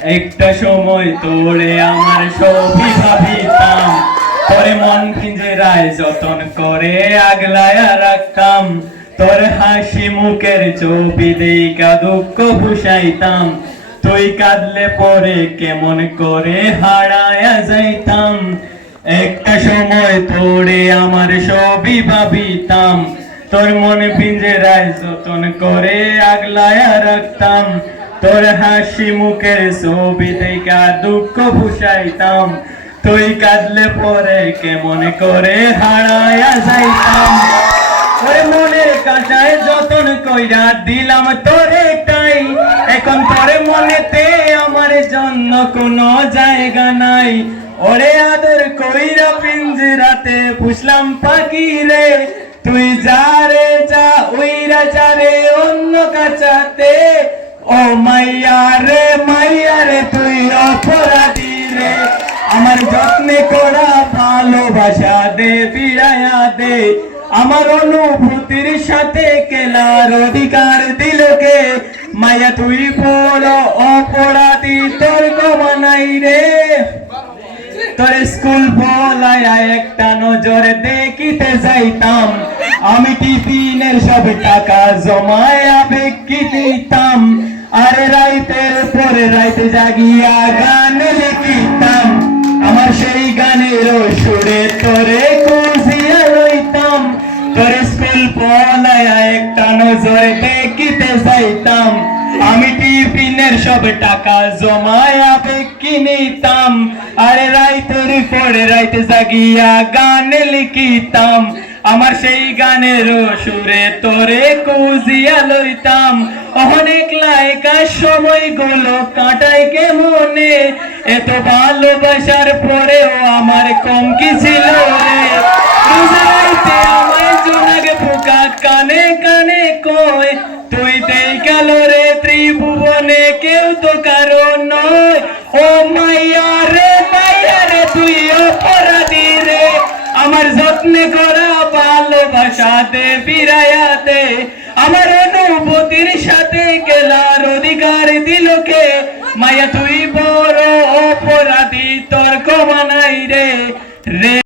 একটা সময় তোরে আমার সবই ভাবিতাম। তোরে মন পিঞ্জেরায় যতন করে আগলায়া রাখতাম। তোর হাসি মুখের ছবি দেখা দুঃখ ভুসাইতাম তুই কাঁদলে পরে কেমন করে হারায়া যাইতাম। একটা সময় তোরে আমার সবই ভাবিতাম। তোর মনে পিঞ্জেরায় যতন করে আগলায়া রাখতাম। তোর হাসি মুখের ছবি দেখা দুঃখ ভুসাইতাম তুই কাঁদলে পরে কেমন করে হারায়া যাইতাম। ওরে মনের যতন কইরা দিলাম তোরে টাই এখন মনেতে আমার জন্য কোনো জায়গা নাই। ওরে আদর কইরা পিঞ্জরাতে পুষলাম পাখি রে তুই যা রে যা উইরা যা রে অন্য কাচাতে। ও মাইয়া রে মাইয়া রে, তুই অপরাধী রে। আমার যত্নে করা ভালোবাসা দে, ফিরাইয়া দে। আমার অনুভূতির সাথে কেলার অধিকার দিলকে মায়া তুই বড় অপরাধী তোর গমানাই রে। তোর স্কুল বলায় একটা নজর দেখিতে যাইতাম। আমি টিফিনের সব টাকা জমায় আবেগ কি দিতাম। আরে রাইতের পরে রাইতে জাগিয়া গান লিখিতাম। আমার সেই গানের সুরে তোরে কুজিয়া লইতাম। তোর স্কুল পলায় একটা নজর দেখিতে যাইতাম আমি টিফিনের সব টাকা জমায় আবেগ কিনিতাম আরে রাইতের পরে রাইতে জাগিয়া গান লিখিতাম। আমার সেই গানের সুরে তোরে কুজিয়া লইতাম। অনেক লাইকা সময়গুলো কাটাই কে মনে এত ভালোবাসার পরেও আমার কম কি ছিল কানে কানে কয়, তুই দেই গেল রে ত্রিভুবনে, কেউ তো কারণ নয়। ও মাইয়া রে মাইয়া রে, তুই অপরাধী রে। আমার যত্নে করা ভালোবাসা দে ফিরাইয়া দে আমার অনুভূতির সাথে গেলার অধিকার দিলকে মায়া তুই বড় অপরাধী তর্ক মানাই রে। রে